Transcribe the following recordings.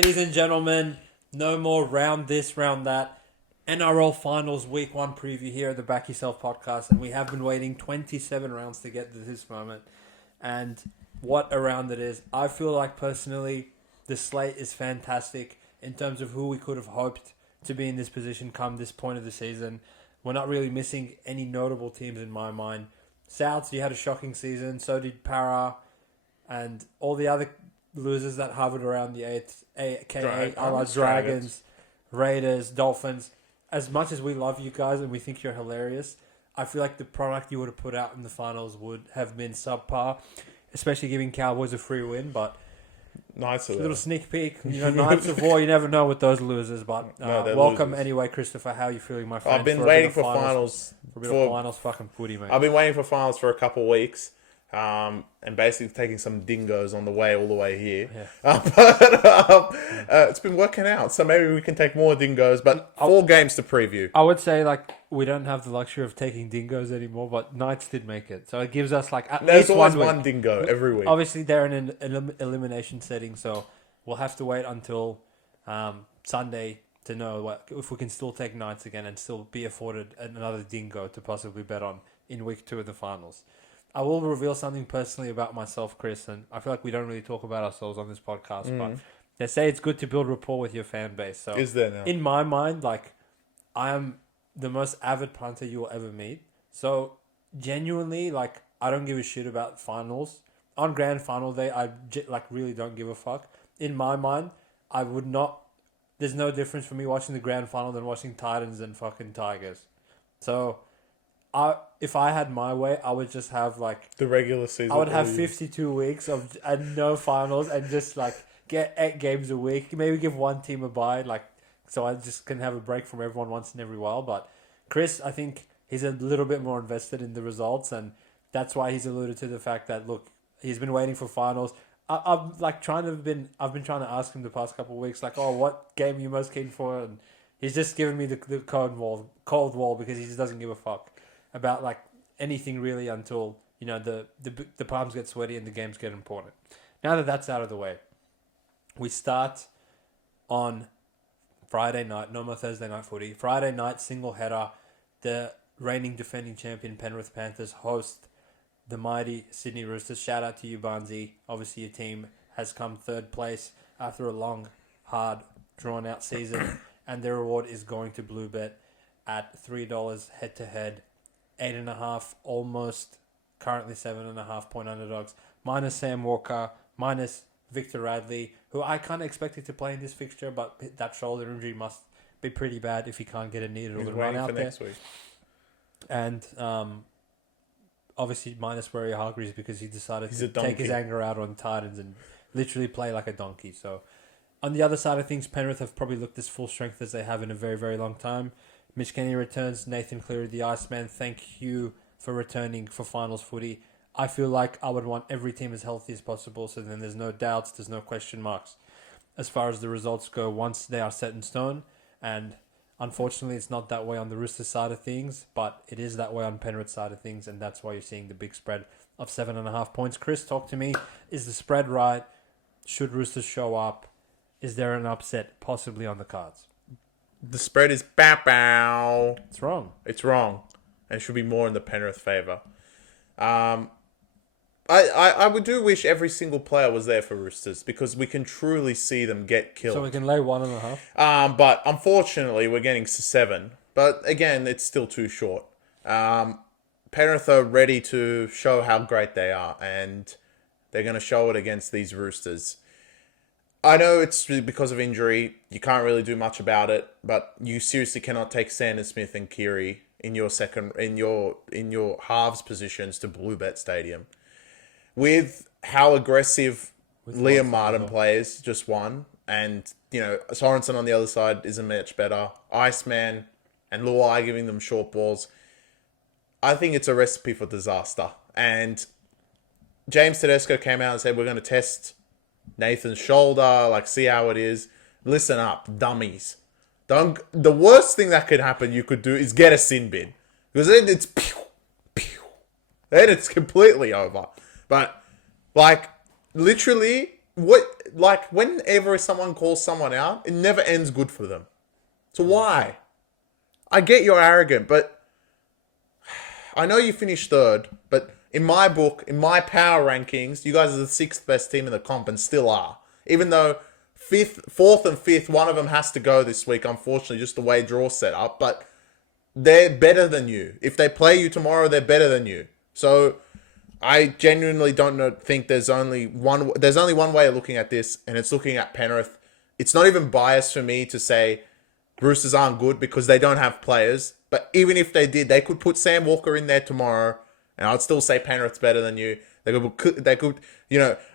Ladies and gentlemen, no more round this, round that. NRL Finals Week 1 preview here at the Back Yourself Podcast, and we have been waiting 27 rounds to get to this moment. And what a round it is. I feel like personally, the slate is fantastic in terms of who we could have hoped to be in this position come this point of the season. We're not really missing any notable teams in my mind. Souths, you had a shocking season, so did Para, and all the other losers that hovered around the K8, Dragons, Raiders, Dolphins. As much as we love you guys and we think you're hilarious, I feel like the product you would have put out in the finals would have been subpar, especially giving Cowboys a free win. But nice a little sneak peek. Knights of War, you never know with those losers. But welcome losers. Anyway, Christopher. How are you feeling, my friend? I've been waiting for finals. For a bit of finals fucking footy, mate. I've been waiting for finals for a couple of weeks. And basically taking some dingoes on the way all the way here. Yeah. It's been working out, so maybe we can take more dingoes, but 4 games to preview. I would say, we don't have the luxury of taking dingoes anymore, but Knights did make it. So it gives us, at There's least always 1 week. Dingo every week. Obviously, they're in an elimination setting, so we'll have to wait until Sunday to know if we can still take Knights again and still be afforded another dingo to possibly bet on in week 2 of the finals. I will reveal something personally about myself, Chris, and I feel like we don't really talk about ourselves on this podcast, but they say it's good to build rapport with your fan base. So is there now? In my mind, I am the most avid punter you will ever meet. So genuinely, I don't give a shit about finals. On grand final day, I really don't give a fuck. In my mind, I would not. There's no difference for me watching the grand final than watching Titans and fucking Tigers. So if I had my way, I would just have the regular season. I would have 52 weeks and no finals and just get 8 games a week. Maybe give one team a bye, so I just can have a break from everyone once in every while. But Chris, I think he's a little bit more invested in the results, and that's why he's alluded to the fact that he's been waiting for finals. I've been trying to ask him the past couple of weeks, what game are you most keen for? And he's just given me the cold wall because he just doesn't give a fuck about anything really until the palms get sweaty and the games get important. Now that that's out of the way, we start on Friday night. No more Thursday night footy. Friday night single header. The reigning defending champion Penrith Panthers host the mighty Sydney Roosters. Shout out to you, Barnsey. Obviously, your team has come 3rd place after a long, hard, drawn out season, and their reward is going to Bluebet at $3 head to head. 8.5, almost currently 7.5 point underdogs. Minus Sam Walker, minus Victor Radley, who I kind of expected to play in this fixture, but that shoulder injury must be pretty bad if he can't get a needed or the run out there. Next week. And obviously minus Warrior Hargreaves because he decided to take his anger out on Titans and literally play like a donkey. So on the other side of things, Penrith have probably looked as full strength as they have in a very, very long time. Mitch Kenny returns. Nathan Cleary, the Iceman, thank you for returning for finals footy. I feel like I would want every team as healthy as possible, so then there's no doubts, there's no question marks as far as the results go once they are set in stone. And unfortunately, it's not that way on the Roosters side of things, but it is that way on Penrith side of things, and that's why you're seeing the big spread of 7.5 points. Chris, talk to me. Is the spread right? Should Roosters show up? Is there an upset possibly on the cards? The spread is bow. It's wrong. It's wrong. And it should be more in the Penrith favour. I would do wish every single player was there for Roosters because we can truly see them get killed. So we can lay 1.5? But unfortunately, we're getting 7. But again, it's still too short. Penrith are ready to show how great they are. And they're going to show it against these Roosters. I know it's because of injury. You can't really do much about it, but you seriously cannot take Sanders Smith and Keary in your halves positions to Bluebet Stadium. With how aggressive Liam Martin plays, just one, and Sorensen on the other side isn't much better. Iceman and Luai giving them short balls. I think it's a recipe for disaster. And James Tedesco came out and said we're going to test Nathan's shoulder, see how it is. Listen up, dummies. The worst thing that could happen you could do is get a sin bin. Because then it's pew, pew. Then it's completely over. But, literally, whenever someone calls someone out, it never ends good for them. So why? I get you're arrogant, but I know you finished third, but in my book, in my power rankings, you guys are the sixth best team in the comp and still are. Even though fourth and fifth, one of them has to go this week, unfortunately, just the way draw set up, but they're better than you. If they play you tomorrow, they're better than you. So I genuinely think there's only one way of looking at this, and it's looking at Penrith. It's not even biased for me to say Roosters aren't good because they don't have players. But even if they did, they could put Sam Walker in there tomorrow, and I'd still say Penrith's better than you. They could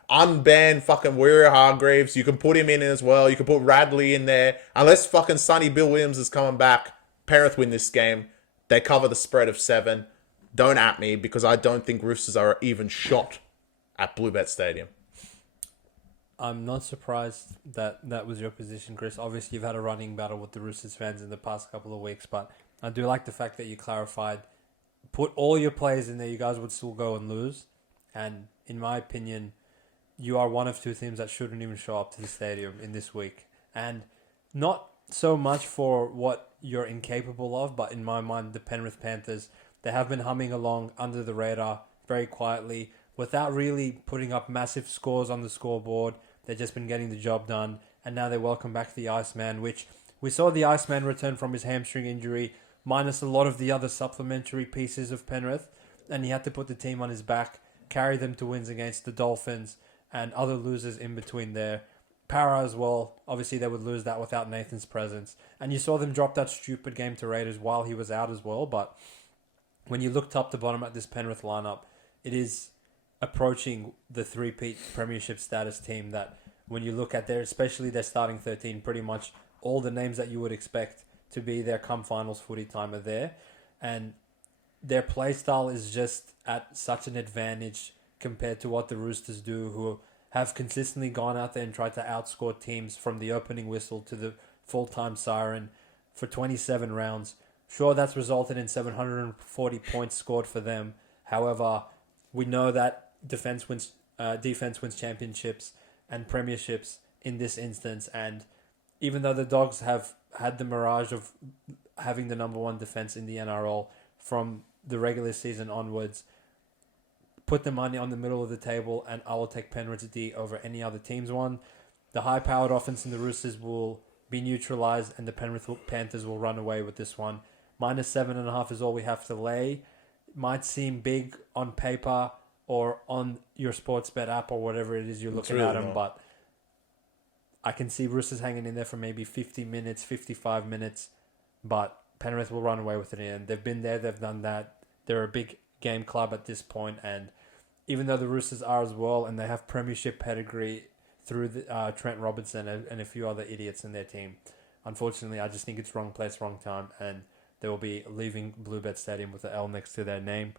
unban fucking Warrior Hargreaves. You can put him in as well. You can put Radley in there. Unless fucking Sonny Bill Williams is coming back, Penrith win this game. They cover the spread of 7. Don't at me because I don't think Roosters are even shot at Bluebet Stadium. I'm not surprised that was your position, Chris. Obviously, you've had a running battle with the Roosters fans in the past couple of weeks, but I do like the fact that you clarified. Put all your players in there, you guys would still go and lose. And in my opinion, you are one of two teams that shouldn't even show up to the stadium in this week. And not so much for what you're incapable of, but in my mind, the Penrith Panthers, they have been humming along under the radar very quietly without really putting up massive scores on the scoreboard. They've just been getting the job done. And now they welcome back the Iceman, which we saw the Iceman return from his hamstring injury, minus a lot of the other supplementary pieces of Penrith. And he had to put the team on his back, carry them to wins against the Dolphins and other losers in between there. Para as well. Obviously, they would lose that without Nathan's presence. And you saw them drop that stupid game to Raiders while he was out as well. But when you look top to bottom at this Penrith lineup, it is approaching the three-peat premiership status team that when you look at especially their starting 13, pretty much all the names that you would expect to be their come finals footy time are there. And their play style is just at such an advantage compared to what the Roosters do, who have consistently gone out there and tried to outscore teams from the opening whistle to the full-time siren for 27 rounds. Sure, that's resulted in 740 points scored for them. However, we know that defense wins championships and premierships in this instance. And even though the Dogs have had the mirage of having the number one defense in the NRL from the regular season onwards, put the money on the middle of the table, and I will take Penrith's D over any other team's one. The high-powered offense in the Roosters will be neutralized, and the Penrith Panthers will run away with this one. -7.5 is all we have to lay. Might seem big on paper or on your Sportsbet app or whatever it is you're looking at them, but I can see Roosters hanging in there for maybe 50 minutes, 55 minutes, but Penrith will run away with it in. They've been there, they've done that. They're a big game club at this point, and even though the Roosters are as well, and they have premiership pedigree through Trent Robinson and a few other idiots in their team, unfortunately, I just think it's wrong place, wrong time, and they will be leaving Bluebet Stadium with an L next to their name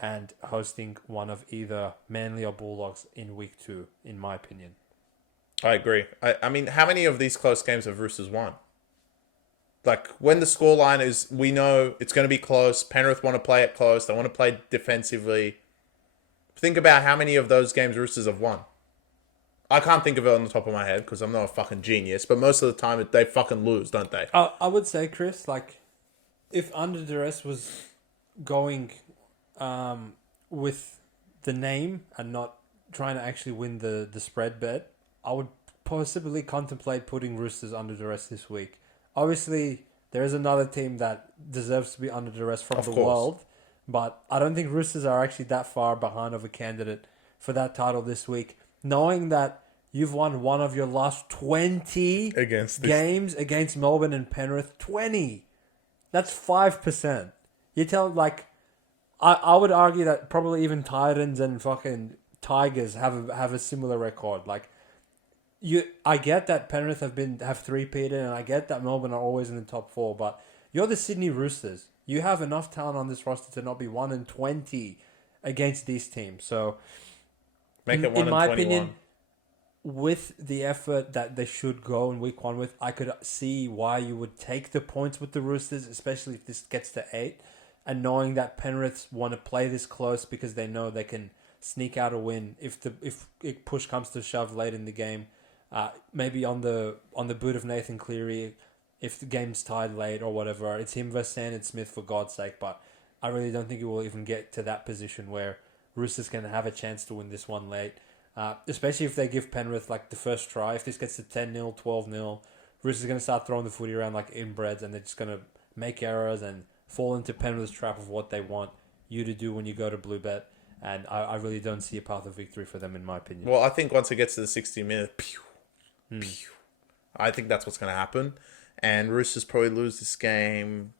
and hosting one of either Manly or Bulldogs in week 2, in my opinion. I agree. I mean, how many of these close games have Roosters won? Like, when the scoreline is, we know it's going to be close. Penrith want to play it close. They want to play defensively. Think about how many of those games Roosters have won. I can't think of it on the top of my head because I'm not a fucking genius, but most of the time they fucking lose, don't they? I would say, Chris, like, if Under Duress was going with the name and not trying to actually win the spread bet, I would possibly contemplate putting Roosters under duress this week. Obviously, there is another team that deserves to be under duress from the world, but I don't think Roosters are actually that far behind of a candidate for that title this week. Knowing that you've won one of your last 20 games against Melbourne and Penrith, 20. That's 5%. You tell, like, I would argue that probably even Titans and fucking Tigers have a similar record. Like, I get that Penrith have three-peated, and I get that Melbourne are always in the top 4, but you're the Sydney Roosters. You have enough talent on this roster to not be 1-20 against these teams. So, make it 1-21. In my opinion, with the effort that they should go in week 1 with, I could see why you would take the points with the Roosters, especially if this gets to 8, and knowing that Penrith want to play this close because they know they can sneak out a win if push comes to shove late in the game. Maybe on the boot of Nathan Cleary, if the game's tied late or whatever. It's him versus Sandon Smith, for God's sake. But I really don't think it will even get to that position where Roosters can have a chance to win this one late. Especially if they give Penrith like the first try. If this gets to 10-0, 12-0, Roosters are going to start throwing the footy around like inbreds, and they're just going to make errors and fall into Penrith's trap of what they want you to do when you go to Blue Bet. And I really don't see a path of victory for them, in my opinion. Well, I think once it gets to the 60 minutes, I think that's what's going to happen. And Roosters probably lose this game.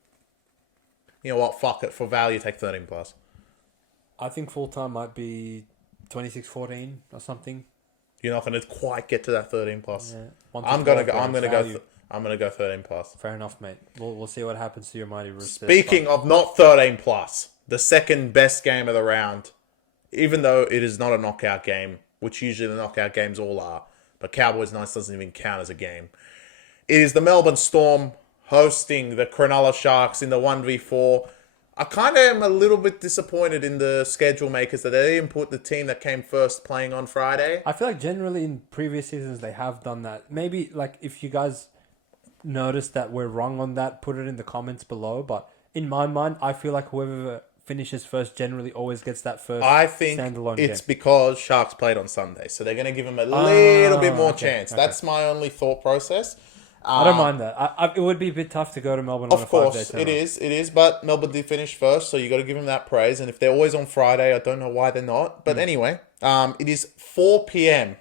You know what? Fuck it. For value, take 13 plus. I think full time might be 26-14 or something. You're not going to quite get to that 13 plus. Yeah. I'm gonna go 13 plus. Fair enough, mate. We'll see what happens to your mighty Roosters. Speaking of not 13 plus, the second best game of the round, even though it is not a knockout game, which usually the knockout games all are, but Cowboys Knights doesn't even count as a game. It is the Melbourne Storm hosting the Cronulla Sharks in the 1v4. I kind of am a little bit disappointed in the schedule makers that they didn't put the team that came first playing on Friday. I feel like generally in previous seasons they have done that. Maybe like if you guys notice that we're wrong on that, put it in the comments below. But in my mind, I feel like whoever finishes first generally always gets that first. I think standalone it's game. Because Sharks played on Sunday, so they're going to give them a little bit more chance. Okay. That's my only thought process. I don't mind that. It would be a bit tough to go to Melbourne on a 5-day turnaround. Of course, it is. But Melbourne did finish first, so you got to give them that praise. And if they're always on Friday, I don't know why they're not. But anyway, it is 4 p.m.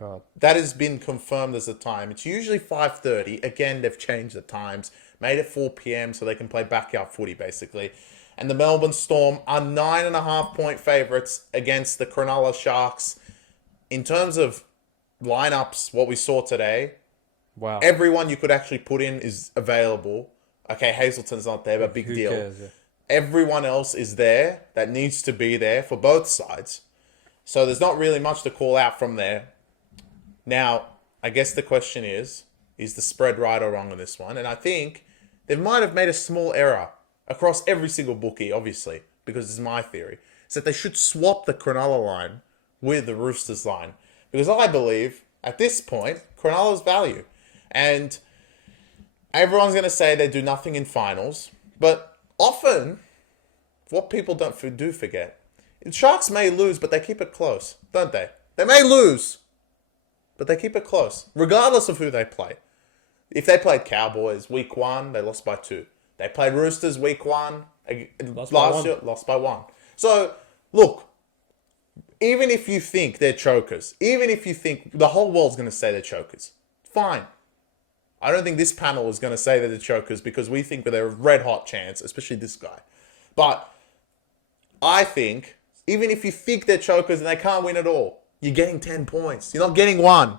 God. That has been confirmed as the time. It's usually 5:30. Again, they've changed the times, made it 4 p.m. so they can play backyard footy, basically. And the Melbourne Storm are 9.5-point favourites against the Cronulla Sharks. In terms of lineups, what we saw today, wow, everyone you could actually put in is available. Okay, Hazelton's not there, but big deal. Cares, yeah. Everyone else is there that needs to be there for both sides. So there's not really much to call out from there. Now, I guess the question is the spread right or wrong on this one? And I think they might have made a small error across every single bookie, obviously, because this is my theory. Is that they should swap the Cronulla line with the Roosters line. Because I believe, at this point, Cronulla's value. And everyone's going to say they do nothing in finals. But often, what people do forget, Sharks may lose, but they keep it close, don't they? They may lose, but they keep it close, regardless of who they play. If they played Cowboys week 1, they lost by 2. They played Roosters week 1, last year, lost by 1. So, look, even if you think they're chokers, even if you think the whole world's going to say they're chokers, fine. I don't think this panel is going to say that they're chokers because we think that they're a red-hot chance, especially this guy. But I think, even if you think they're chokers and they can't win at all, you're getting 10 points. You're not getting 1.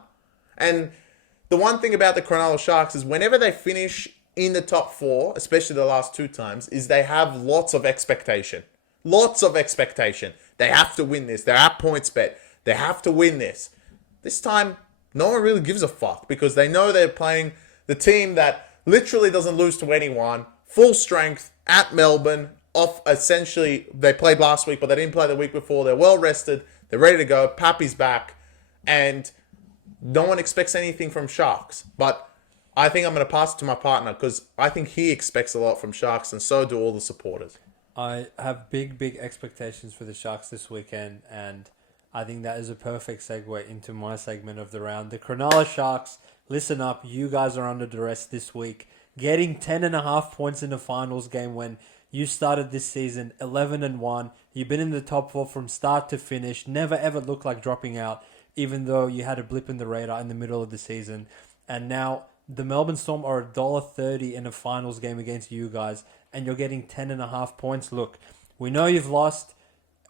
And the one thing about the Cronulla Sharks is whenever they finish in the top 4, especially the last 2 times, is they have lots of expectation. Lots of expectation. They have to win this. They're at points bet. They have to win this. This time, no one really gives a fuck because they know they're playing the team that literally doesn't lose to anyone, full strength, at Melbourne, off essentially, they played last week, but they didn't play the week before. They're well rested. They're ready to go. Pappy's back. And no one expects anything from Sharks. But I think I'm going to pass it to my partner because I think he expects a lot from Sharks and so do all the supporters. I have big expectations for the Sharks this weekend, and I think that is a perfect segue into my segment of the round. The Cronulla Sharks, listen up, you guys are under duress this week. Getting 10.5 points in the finals game when you started this season 11-1. You've been in the top 4 from start to finish. Never ever looked like dropping out, even though you had a blip in the radar in the middle of the season. And now the Melbourne Storm are $1.30 in a finals game against you guys, and you're getting 10.5 points. Look, we know you've lost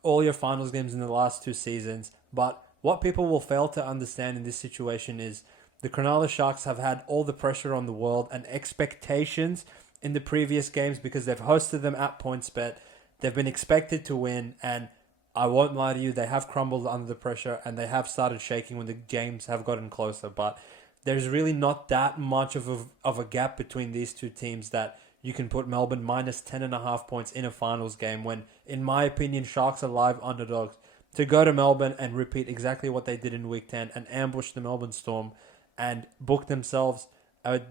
all your finals games in the last 2 seasons, but what people will fail to understand in this situation is the Cronulla Sharks have had all the pressure on the world and expectations in the previous games because they've hosted them at PointsBet. They've been expected to win, and I won't lie to you, they have crumbled under the pressure and they have started shaking when the games have gotten closer. But there's really not that much of a gap between these 2 teams that you can put Melbourne minus 10.5 points in a finals game when, in my opinion, Sharks are live underdogs to go to Melbourne and repeat exactly what they did in Week 10 and ambush the Melbourne Storm and book themselves a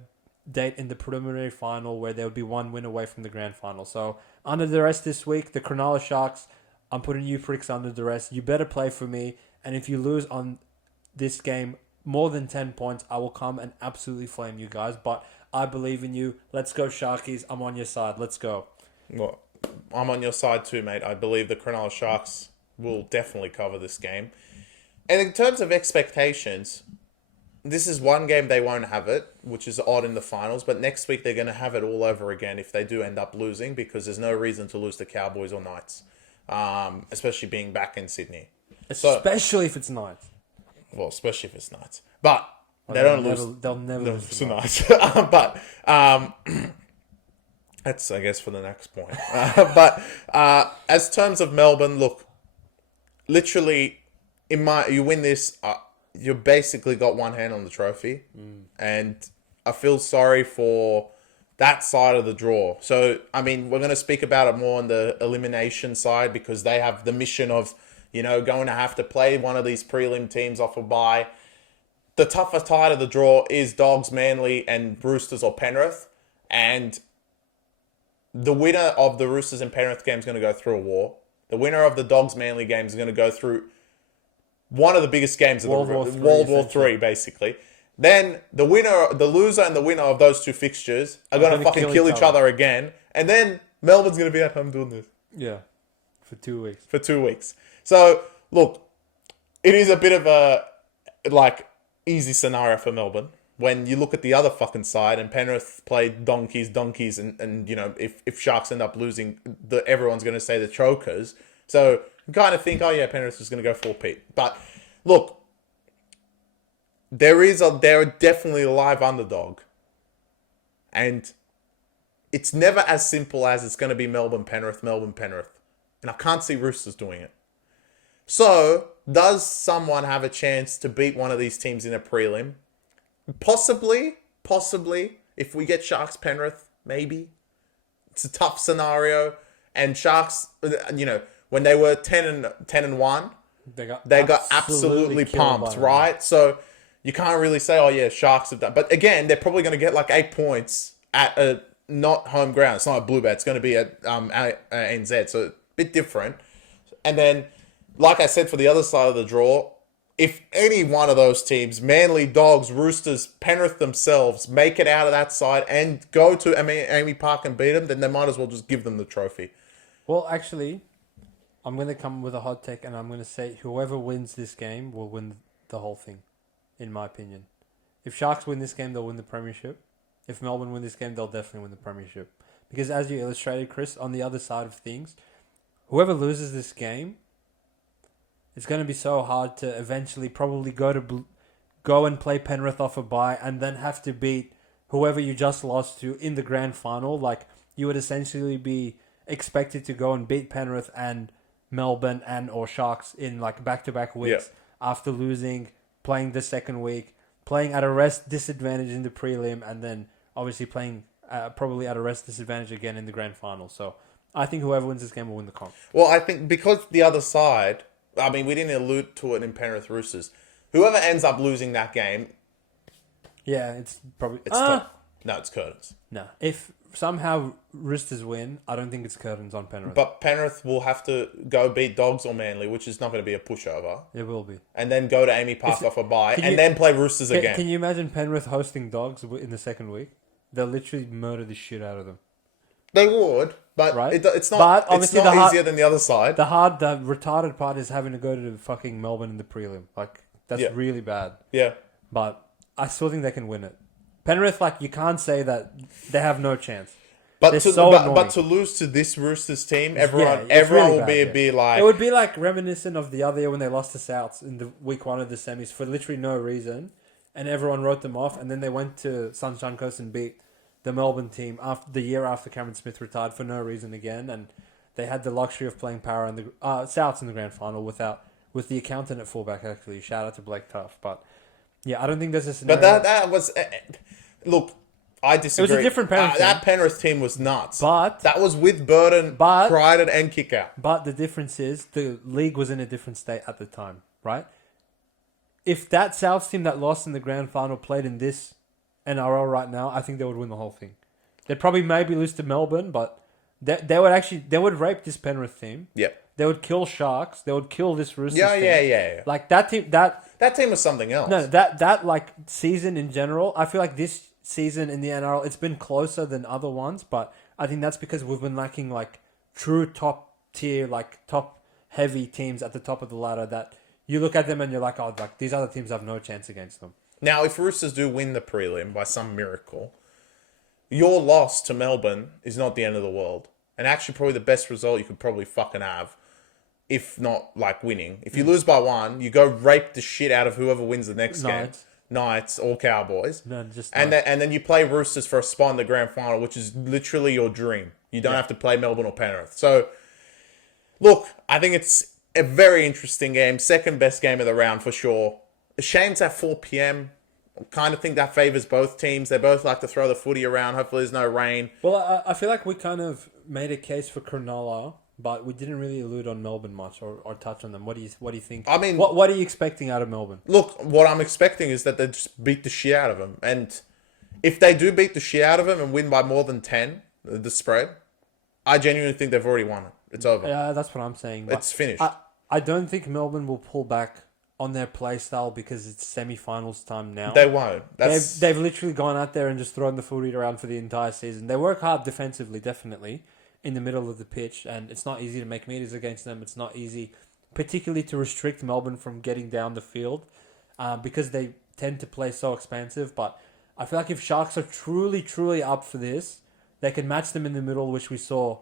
date in the preliminary final where they would be one win away from the grand final. So under duress this week, the Cronulla Sharks, I'm putting you pricks under duress. You better play for me. And if you lose on this game more than 10 points, I will come and absolutely flame you guys. But I believe in you. Let's go, Sharkies. I'm on your side. Let's go. Well, I'm on your side too, mate. I believe the Cronulla Sharks will definitely cover this game. And in terms of expectations, this is one game they won't have it, which is odd in the finals. But next week they're going to have it all over again if they do end up losing, because there's no reason to lose to Cowboys or Knights, especially being back in Sydney. Especially if it's Knights. Well, especially if it's Knights. But they don't lose. They'll never lose to to Knights. But that's, I guess, for the next point. But as terms of Melbourne, look, literally, you win this, you basically got one hand on the trophy. And I feel sorry for that side of the draw. So, I mean, we're going to speak about it more on the elimination side, because they have the mission of, going to have to play one of these prelim teams off a bye. The toughest side of the draw is Dogs, Manly, and Roosters or Penrith. And the winner of the Roosters and Penrith game is going to go through a war. The winner of the Dogs, Manly game is going to go through one of the biggest games of World War III, basically. Then the loser and the winner of those two fixtures are going to fucking kill each other again. And then Melbourne's going to be at home doing this. Yeah, for 2 weeks. For 2 weeks. So, look, it is a bit of a, easy scenario for Melbourne. When you look at the other fucking side, and Penrith played donkeys, and if Sharks end up losing, everyone's going to say the chokers. So, you kind of think, oh yeah, Penrith is going to go 4-peat. But, look, they're definitely a live underdog. And it's never as simple as it's going to be Melbourne, Penrith. And I can't see Roosters doing it. So, does someone have a chance to beat one of these teams in a prelim? Possibly. If we get Sharks, Penrith, maybe. It's a tough scenario. And Sharks, when they were 10-1, they got absolutely pumped, right? So, you can't really say, oh yeah, Sharks have done. But again, they're probably going to get 8 points at a not home ground. It's not a Bluebet. It's going to be at NZ. So, a bit different. And then, like I said, for the other side of the draw, if any one of those teams, Manly, Dogs, Roosters, Penrith themselves, make it out of that side and go to Amy Park and beat them, then they might as well just give them the trophy. Well, actually, I'm going to come with a hot take, and I'm going to say whoever wins this game will win the whole thing, in my opinion. If Sharks win this game, they'll win the premiership. If Melbourne win this game, they'll definitely win the premiership. Because as you illustrated, Chris, on the other side of things, whoever loses this game, it's going to be so hard to eventually probably go and play Penrith off a bye and then have to beat whoever you just lost to in the grand final. You would essentially be expected to go and beat Penrith and Melbourne or Sharks in back-to-back weeks after losing, playing the second week, playing at a rest disadvantage in the prelim, and then obviously playing probably at a rest disadvantage again in the grand final. So I think whoever wins this game will win the comp. Well, I think because the other side, I mean, we didn't allude to it in Penrith Roosters. Whoever ends up losing that game... Yeah, it's probably... No, it's curtains. No. If somehow Roosters win, I don't think it's curtains on Penrith. But Penrith will have to go beat Dogs or Manly, which is not going to be a pushover. It will be. And then go to Amy Park off a bye, and then play Roosters again. Can you imagine Penrith hosting Dogs in the second week? They'll literally murder the shit out of them. They would, but right? it's not, but obviously it's not easier than the other side. The retarded part is having to go to fucking Melbourne in the prelim. That's really bad. Yeah. But I still think they can win it. Penrith, you can't say that they have no chance. But to lose to this Roosters team, everyone will be like... It would be reminiscent of the other year when they lost to Souths in the week 1 of the semis for literally no reason. And everyone wrote them off. And then they went to Sunshine Coast and beat the Melbourne team the year after Cameron Smith retired for no reason again. And they had the luxury of playing power in the Souths in the grand final with the accountant at fullback, actually. Shout out to Blake Tuff. But yeah, I don't think there's a scenario. But that was... Look, I disagree. It was a different Penrith team. That Penrith team was nuts. But that was with Burton, Crichton, and Kickout. But the difference is the league was in a different state at the time, right? If that South team that lost in the grand final played in this NRL right now, I think they would win the whole thing. They'd probably maybe lose to Melbourne, but they would rape this Penrith team. Yep. They would kill Sharks. They would kill this Roosters team. Yeah. Like that team, that team was something else. No, that like season in general, I feel like this season in the NRL, it's been closer than other ones, but I think that's because we've been lacking like true top tier, like top heavy teams at the top of the ladder that you look at them and you're like, oh, like these other teams have no chance against them. Now, if Roosters do win the prelim by some miracle, your loss to Melbourne is not the end of the world. And actually probably the best result you could probably fucking have, if not like winning. If you lose by one, you go rape the shit out of whoever wins the next game. Knights or Cowboys. No, just and then you play Roosters for a spot in the grand final, which is literally your dream. You don't have to play Melbourne or Penrith. So, look, I think it's a very interesting game. Second best game of the round for sure. The shame's at 4 p.m. I kind of think that favours both teams. They both like to throw the footy around. Hopefully there's no rain. Well, I feel like we kind of made a case for Cronulla, but we didn't really allude on Melbourne much or touch on them. What do you think? I mean, what are you expecting out of Melbourne? Look, what I'm expecting is that they just beat the shit out of them. And if they do beat the shit out of them and win by more than 10, the spread, I genuinely think they've already won it. It's over. Yeah, that's what I'm saying. It's finished. I don't think Melbourne will pull back on their play style because it's semi-finals time now. They won't. They've literally gone out there and just thrown the footy around for the entire season. They work hard defensively, definitely, in the middle of the pitch, and it's not easy to make meters against them. It's not easy, particularly to restrict Melbourne from getting down the field because they tend to play so expansive. But I feel like if Sharks are truly, truly up for this, they can match them in the middle, which we saw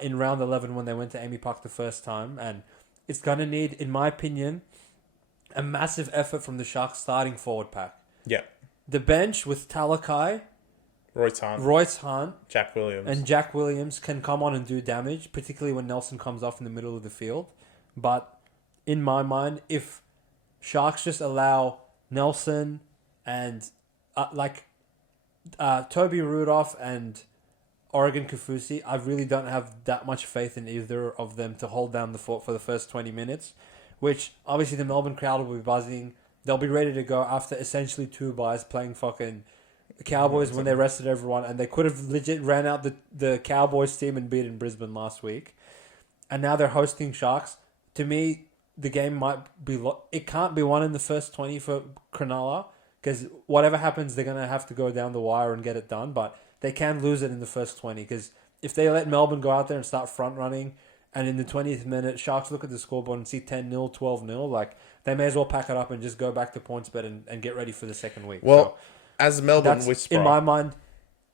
in round 11 when they went to Amy Park the first time. And it's going to need, in my opinion, a massive effort from the Sharks starting forward pack. Yeah. The bench with Talakai, Royce Hunt, Jack Williams can come on and do damage, particularly when Nelson comes off in the middle of the field. But in my mind, if Sharks just allow Nelson and Toby Rudolph and Oregon Kaufusi, I really don't have that much faith in either of them to hold down the fort for the first 20 minutes, which obviously the Melbourne crowd will be buzzing. They'll be ready to go after essentially 2 buys playing fucking Cowboys when they rested everyone, and they could have legit ran out the Cowboys team and beaten Brisbane last week. And now they're hosting Sharks. To me, the game might be... It can't be won in the first 20 for Cronulla, because whatever happens, they're going to have to go down the wire and get it done, but they can lose it in the first 20, because if they let Melbourne go out there and start front-running, and in the 20th minute, Sharks look at the scoreboard and see 10-0, 12-0, like, they may as well pack it up and just go back to PointsBet and get ready for the second week. Well, as Melbourne whisper... In my mind,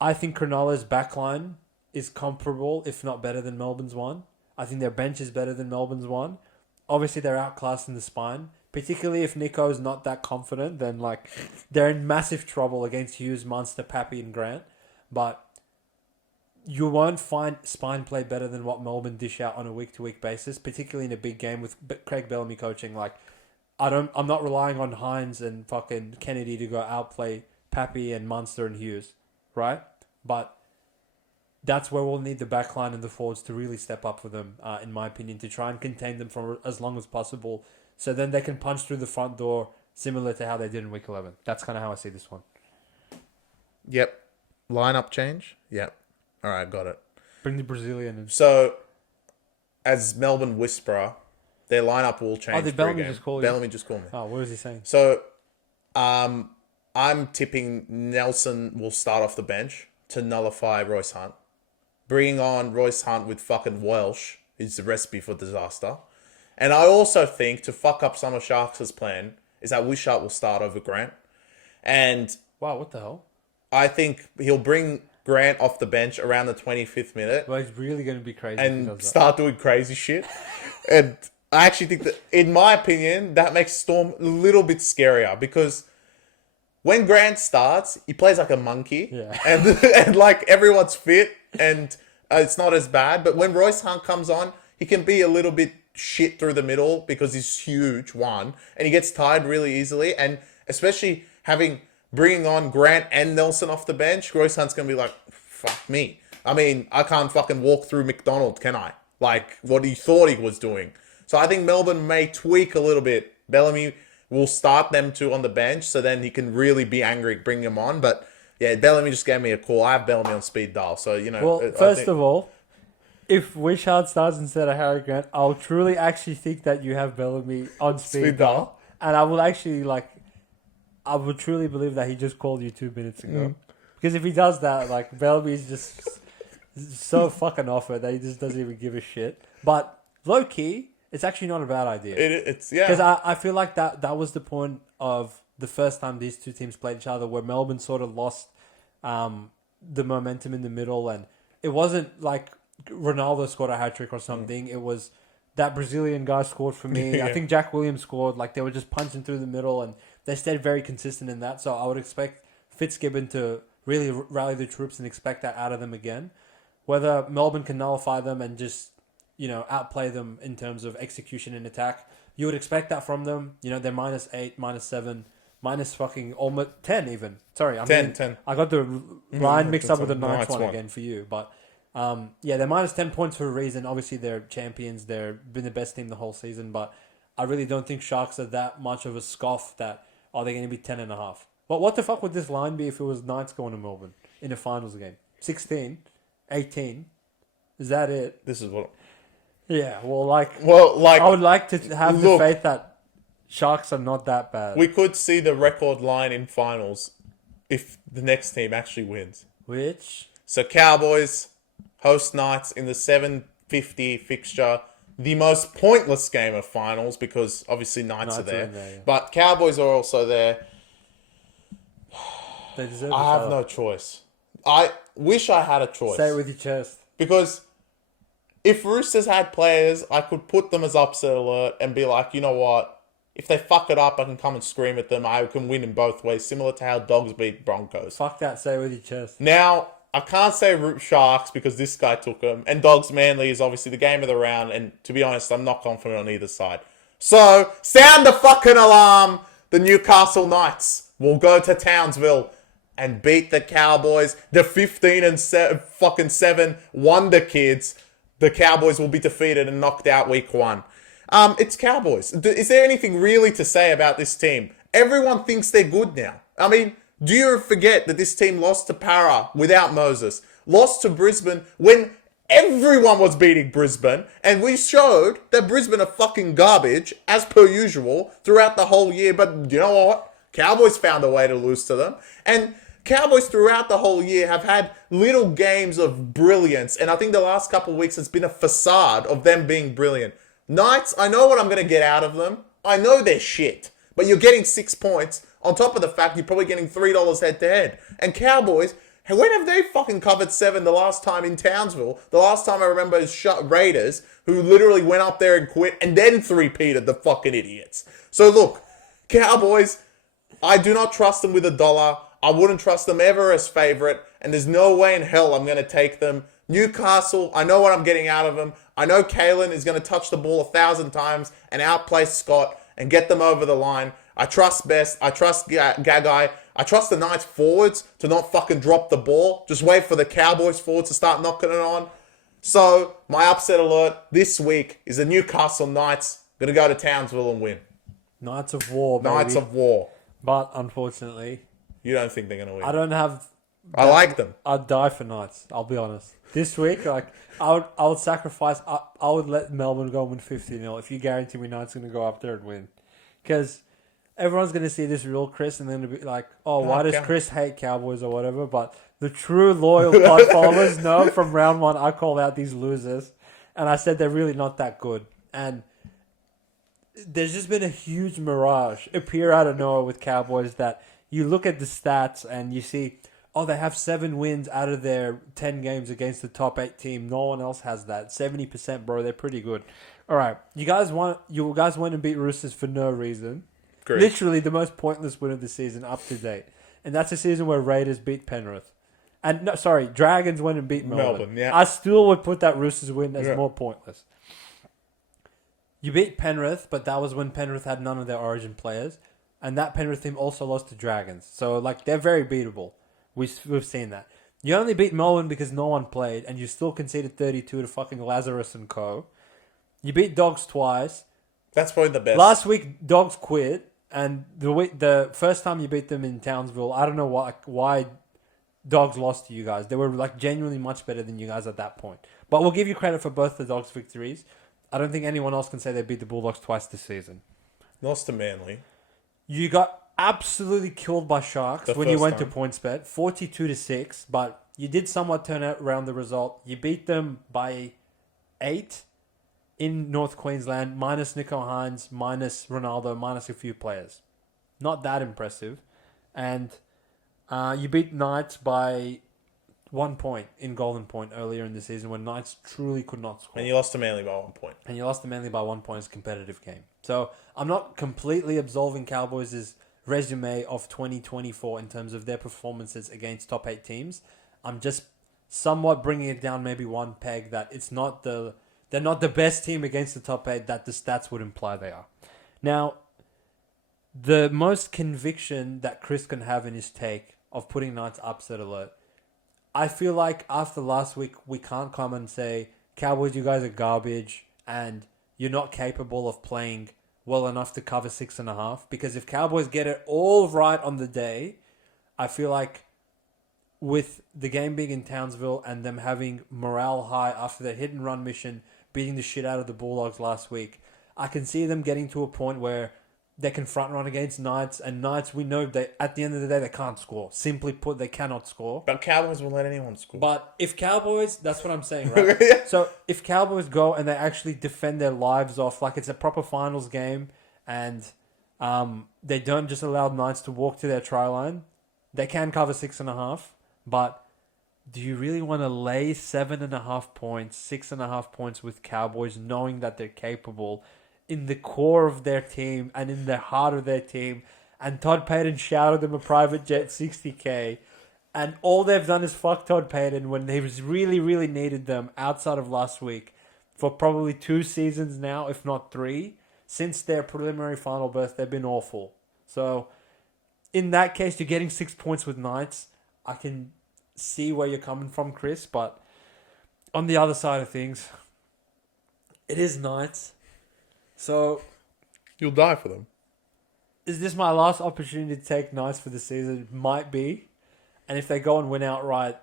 I think Cronulla's backline is comparable, if not better than Melbourne's one. I think their bench is better than Melbourne's one. Obviously, they're outclassed in the spine. Particularly if Nico's not that confident, then like they're in massive trouble against Hughes, Munster, Pappy, and Grant. But you won't find spine play better than what Melbourne dish out on a week-to-week basis, particularly in a big game with Craig Bellamy coaching. Like, I'm not relying on Hines and fucking Kennedy to go outplay Pappy and Munster and Hughes, right? But that's where we'll need the backline and the forwards to really step up for them, in my opinion, to try and contain them for as long as possible, so then they can punch through the front door, similar to how they did in Week 11. That's kind of how I see this one. Yep. Lineup change? Yep. All right, got it. Bring the Brazilian in. So, as Melbourne whisperer, their lineup will change. Oh, did Bellamy just call you? Bellamy just called me. Oh, what was he saying? So, I'm tipping Nelson will start off the bench to nullify Royce Hunt. Bringing on Royce Hunt with fucking Welsh is the recipe for disaster. And I also think, to fuck up some of Sharks' plan, is that Wishart will start over Grant. And... Wow, what the hell? I think he'll bring Grant off the bench around the 25th minute. Well, he's really going to be crazy. And start doing crazy shit. And I actually think that, in my opinion, that makes Storm a little bit scarier, because when Grant starts, he plays like a monkey. Yeah. And like everyone's fit and it's not as bad. But when Royce Hunt comes on, he can be a little bit shit through the middle because he's huge, and he gets tired really easily. And especially having bringing on Grant and Nelson off the bench, Royce Hunt's going to be like, fuck me. I mean, I can't fucking walk through McDonald's, can I? Like, what he thought he was doing. So I think Melbourne may tweak a little bit. Bellamy will start them two on the bench, so then he can really be angry, bring him on. But, yeah, Bellamy just gave me a call. I have Bellamy on speed dial, so, you know. Well, first of all, if Wishart starts instead of Harry Grant, I'll truly actually think that you have Bellamy on speed dial. And I will actually, like, I would truly believe that he just called you 2 minutes ago. Because if he does that, like, Bellamy is just so fucking off it that he just doesn't even give a shit. But low key, it's actually not a bad idea. It's yeah. Because I feel like that was the point of the first time these two teams played each other, where Melbourne sort of lost the momentum in the middle, and it wasn't like Ronaldo scored a hat trick or something. It was that Brazilian guy scored for me. Yeah. I think Jack Williams scored. Like, they were just punching through the middle, and they stayed very consistent in that. So I would expect Fitzgibbon to really rally the troops and expect that out of them again. Whether Melbourne can nullify them and just, you know, outplay them in terms of execution and attack, you would expect that from them. You know, they're -8, -7, minus fucking almost 10 even. Sorry, 10. I got the line mixed up with the nice ninth one one again for you. But yeah, they're -10 points for a reason. Obviously, they're champions. They've been the best team the whole season. But I really don't think Sharks are that much of a scoff that, they're going to be 10.5. But what the fuck would this line be if it was Knights going to Melbourne in a finals game? 16? 18? Is that it? This is what... Yeah, well, I would like to have the faith that Sharks are not that bad. We could see the record line in finals if the next team actually wins. Which? So Cowboys host Knights in the 7:50 fixture. The most pointless game of finals because obviously Knights are there. Yeah. But Cowboys are also there. They deserve I have no choice. I wish I had a choice. Say it with your chest. Because if Roosters had players, I could put them as upset alert and be like, you know what? If they fuck it up, I can come and scream at them. I can win in both ways, similar to how Dogs beat Broncos. Fuck that. Say it with your chest. Now, I can't say Sharks because this guy took them. And Dogs Manly is obviously the game of the round. And to be honest, I'm not confident on either side. So, sound the fucking alarm. The Newcastle Knights will go to Townsville and beat the Cowboys. The 15-7 Wonder Kids. The Cowboys will be defeated and knocked out week 1. It's Cowboys. Is there anything really to say about this team? Everyone thinks they're good now. I mean, do you forget that this team lost to Para without Moses? Lost to Brisbane when everyone was beating Brisbane. And we showed that Brisbane are fucking garbage, as per usual, throughout the whole year. But you know what? Cowboys found a way to lose to them. And Cowboys throughout the whole year have had little games of brilliance. And I think the last couple of weeks has been a facade of them being brilliant. Knights, I know what I'm going to get out of them. I know they're shit. But you're getting 6 points on top of the fact you're probably getting $3 head to head. And Cowboys, when have they fucking covered 7 the last time in Townsville? The last time I remember is Raiders, who literally went up there and quit and then three-peated the fucking idiots. So look, Cowboys, I do not trust them with $1. I wouldn't trust them ever as favourite, and there's no way in hell I'm going to take them. Newcastle, I know what I'm getting out of them. I know Kalen is going to touch the ball 1,000 times and outplay Scott and get them over the line. I trust Best. I trust Gagai. I trust the Knights forwards to not fucking drop the ball. Just wait for the Cowboys forwards to start knocking it on. So, my upset alert this week is the Newcastle Knights going to go to Townsville and win. Knights of War, baby. Knights of War. But, unfortunately, you don't think they're going to win? I don't have... I like them. I'd die for Knights, I'll be honest. This week, like, I would sacrifice... I would let Melbourne go and win 50-0 if you guarantee me Knights going to go up there and win. Because everyone's going to see this real Chris and then they'll be like, oh, why does Chris hate Cowboys or whatever? But the true loyal pod followers know from round 1 I called out these losers. And I said they're really not that good. And there's just been a huge mirage appear out of nowhere with Cowboys that you look at the stats and you see, oh, they have 7 wins out of their 10 games against the top 8 team. No one else has that. 70%, bro. They're pretty good. All right. You guys went and beat Roosters for no reason. Great. Literally the most pointless win of the season up to date. And that's a season where Raiders beat Penrith. And, no, sorry, Dragons went and beat Melbourne. Yeah. I still would put that Roosters win as more pointless. You beat Penrith, but that was when Penrith had none of their origin players. and that Penrith team also lost to Dragons. So, like, they're very beatable. We've seen that. You only beat Melbourne because no one played, and you still conceded 32 to fucking Lazarus and co. You beat Dogs twice. That's probably the best. Last week, Dogs quit, and the first time you beat them in Townsville, I don't know why Dogs lost to you guys. They were like genuinely much better than you guys at that point. But we'll give you credit for both the Dogs' victories. I don't think anyone else can say they beat the Bulldogs twice this season. Lost to Manly. You got absolutely killed by Sharks when you went to PointsBet, 42-6. But you did somewhat turn around the result. You beat them by 8 in North Queensland, minus Nico Hines, minus Ronaldo, minus a few players. Not that impressive. And you beat Knights by 1 point in Golden Point earlier in the season when Knights truly could not score. And you lost to Manly by 1 point. And you lost to Manly by 1 point. It's a competitive game. So I'm not completely absolving Cowboys' resume of 2024 in terms of their performances against top 8 teams. I'm just somewhat bringing it down maybe one peg that they're not the best team against the top 8 that the stats would imply they are. Now, the most conviction that Chris can have in his take of putting Knights upset alert, I feel like after last week, we can't come and say, Cowboys, you guys are garbage and you're not capable of playing well enough to cover 6.5. Because if Cowboys get it all right on the day, I feel like with the game being in Townsville and them having morale high after their hit and run mission, beating the shit out of the Bulldogs last week, I can see them getting to a point where they can front run against Knights, and Knights, we know that at the end of the day, they can't score. Simply put, they cannot score. But Cowboys will let anyone score. But if Cowboys, that's what I'm saying, right? So if Cowboys go and they actually defend their lives off, like it's a proper finals game, and they don't just allow Knights to walk to their try line, they can cover 6.5. But do you really want to lay 7.5 points, 6.5 points with Cowboys, knowing that they're capable in the core of their team and in the heart of their team? And Todd Payton shouted them a private jet 60K. And all they've done is fuck Todd Payton when they was really, really needed them outside of last week for probably 2 seasons now, if not 3. Since their preliminary final berth, they've been awful. So in that case, you're getting 6 points with Knights. I can see where you're coming from, Chris. But on the other side of things, it is Knights. So, you'll die for them. Is this my last opportunity to take Knights for the season? It might be. And if they go and win outright,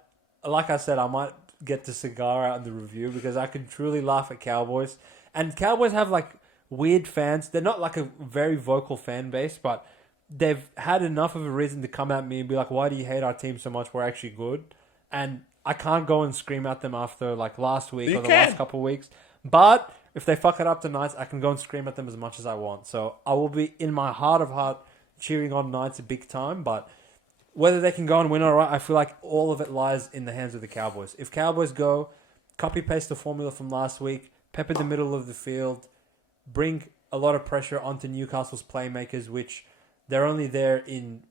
like I said, I might get the cigar out in the review because I can truly laugh at Cowboys. And Cowboys have like weird fans. They're not like a very vocal fan base, but they've had enough of a reason to come at me and be like, why do you hate our team so much? We're actually good. And I can't go and scream at them after like last week or the last couple of weeks. But if they fuck it up to Knights, I can go and scream at them as much as I want. So I will be, in my heart of heart, cheering on Knights a big time. But whether they can go and win all right, I feel like all of it lies in the hands of the Cowboys. If Cowboys go, copy-paste the formula from last week, pepper the middle of the field, bring a lot of pressure onto Newcastle's playmakers, which they're only there in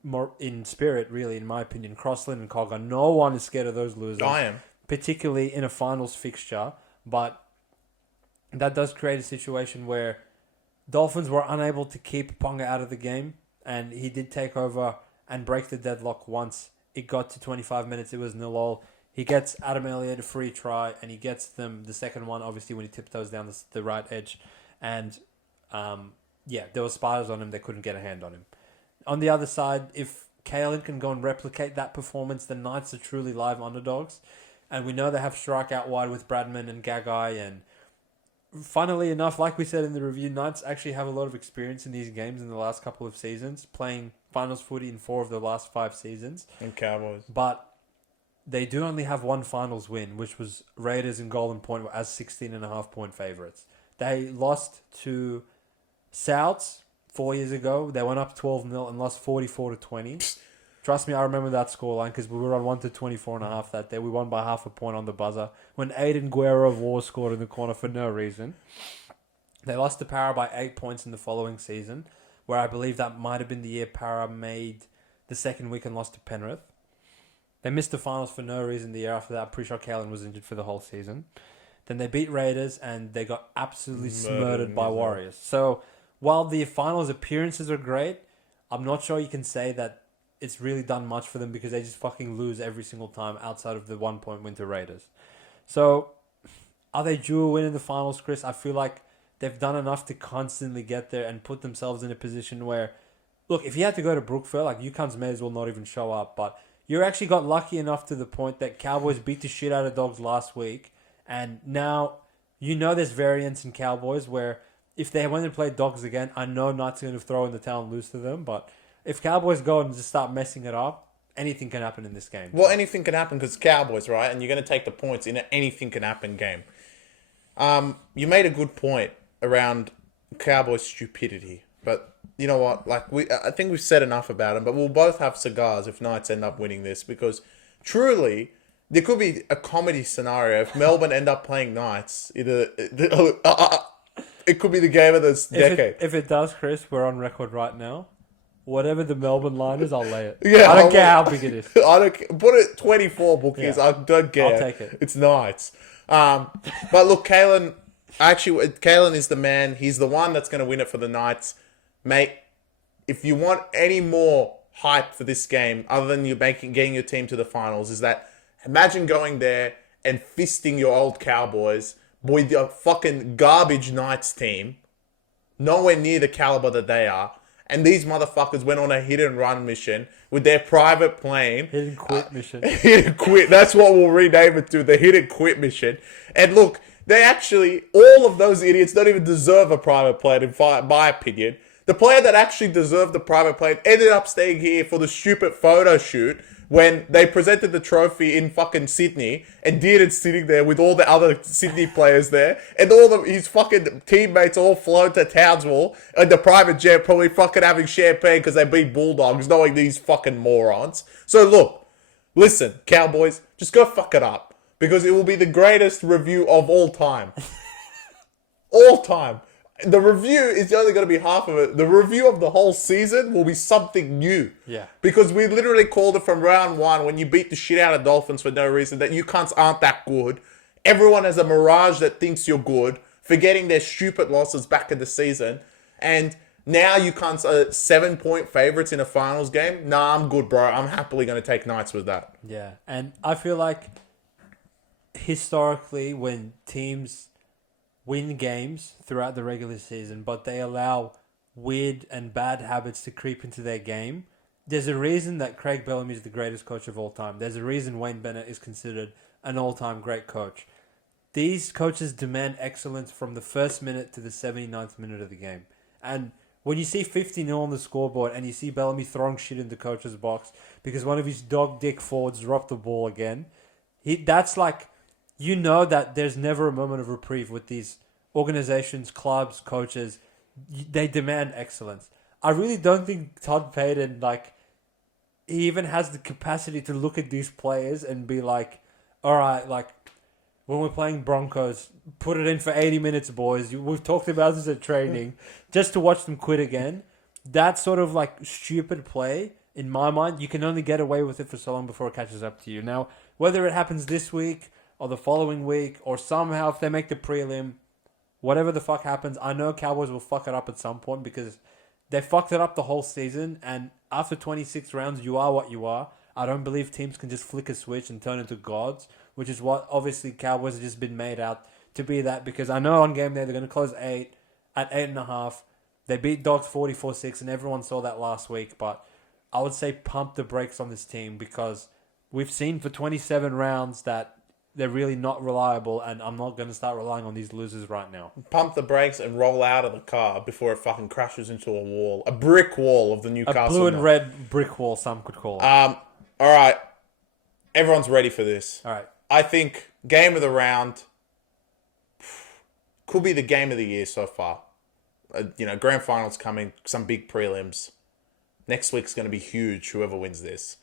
spirit, really, in my opinion. Crossland and Cogger. No one is scared of those losers. I am. Particularly in a finals fixture. But that does create a situation where Dolphins were unable to keep Ponga out of the game, and he did take over and break the deadlock once it got to 25 minutes. It was 0-0. He gets Adam Elliott a free try, and he gets them the second one, obviously, when he tiptoes down the right edge. And, there were spiders on him. They couldn't get a hand on him. On the other side, if Kalen can go and replicate that performance, the Knights are truly live underdogs. And we know they have strike out wide with Bradman and Gagai, and funnily enough, like we said in the review, Knights actually have a lot of experience in these games in the last couple of seasons, playing finals footy in 4 of the last 5 seasons. And Cowboys. But they do only have one finals win, which was Raiders and Golden Point as 16.5 point favourites. They lost to Souths 4 years ago. They went up 12-0 and lost 44-20. Trust me, I remember that scoreline because we were on 1-24.5 that day. We won by half a point on the buzzer when Aiden Guerra of War scored in the corner for no reason. They lost to Para by 8 points in the following season, where I believe that might have been the year Para made the second week and lost to Penrith. They missed the finals for no reason the year after that. I'm pretty sure Kalen was injured for the whole season. Then they beat Raiders and they got absolutely smurdered by Warriors. So while the finals appearances are great, I'm not sure you can say that it's really done much for them because they just fucking lose every single time outside of the 1 point win to Raiders. So, are they due a win in the finals, Chris? I feel like they've done enough to constantly get there and put themselves in a position where, look, if you had to go to Brookfield, like, you cunts may as well not even show up. But you actually got lucky enough to the point that Cowboys beat the shit out of Dogs last week. And now, there's variance in Cowboys where if they went and played Dogs again, I know Knights are going to throw in the towel and lose to them. But if Cowboys go and just start messing it up, anything can happen in this game. Well, anything can happen because Cowboys, right? And you're going to take the points in an anything can happen game. You made a good point around Cowboys' stupidity. But you know what? Like I think we've said enough about them. But we'll both have cigars if Knights end up winning this because truly, there could be a comedy scenario if Melbourne end up playing Knights. It could be the game of this decade. If it does, Chris, we're on record right now. Whatever the Melbourne line is, I'll lay it. Yeah, I don't care how big it is. I don't care. Put it 24 bookies. Yeah. I don't care. I'll take it. It's Knights. But look, Kalen is the man. He's the one that's going to win it for the Knights. Mate, if you want any more hype for this game, other than you getting your team to the finals, is that imagine going there and fisting your old Cowboys with your fucking garbage Knights team, nowhere near the caliber that they are. And these motherfuckers went on a hit and run mission with their private plane. Hit and quit mission. Hit and quit. That's what we'll rename it to, the hit and quit mission. And look, they actually, all of those idiots don't even deserve a private plane, in my opinion. The player that actually deserved the private plane ended up staying here for the stupid photo shoot when they presented the trophy in fucking Sydney and Dearden's sitting there with all the other Sydney players there and all of his fucking teammates all flown to Townsville in the private jet probably fucking having champagne because they beat Bulldogs knowing these fucking morons. So look, listen, Cowboys, just go fuck it up because it will be the greatest review of all time. All time. The review is only going to be half of it. The review of the whole season will be something new. Yeah. Because we literally called it from round one when you beat the shit out of Dolphins for no reason that you cunts aren't that good. Everyone has a mirage that thinks you're good, forgetting their stupid losses back in the season. And now you cunts are 7-point favorites in a finals game. Nah, I'm good, bro. I'm happily going to take Knights with that. Yeah. And I feel like historically when teams win games throughout the regular season, but they allow weird and bad habits to creep into their game. There's a reason that Craig Bellamy is the greatest coach of all time. There's a reason Wayne Bennett is considered an all-time great coach. These coaches demand excellence from the first minute to the 79th minute of the game. And when you see 50-0 on the scoreboard and you see Bellamy throwing shit in the coach's box because one of his dog dick forwards dropped the ball again, that's like... You know that there's never a moment of reprieve with these organizations, clubs, coaches. They demand excellence. I really don't think Todd Payton, he even has the capacity to look at these players and be like, all right, when we're playing Broncos, put it in for 80 minutes, boys. We've talked about this at training. Just to watch them quit again. That sort of stupid play, in my mind, you can only get away with it for so long before it catches up to you. Now, whether it happens this week or the following week, or somehow if they make the prelim, whatever the fuck happens, I know Cowboys will fuck it up at some point because they fucked it up the whole season, and after 26 rounds, you are what you are. I don't believe teams can just flick a switch and turn into gods, which is what obviously Cowboys have just been made out to be that, because I know on game day they're going to close 8 at 8.5. They beat Dogs 44-6, and everyone saw that last week, but I would say pump the brakes on this team because we've seen for 27 rounds that they're really not reliable, and I'm not going to start relying on these losers right now. Pump the brakes and roll out of the car before it fucking crashes into a wall. A brick wall of the Newcastle. A blue and red brick wall, some could call it. All right. Everyone's ready for this. All right. I think game of the round could be the game of the year so far. Grand finals coming, some big prelims. Next week's going to be huge, whoever wins this.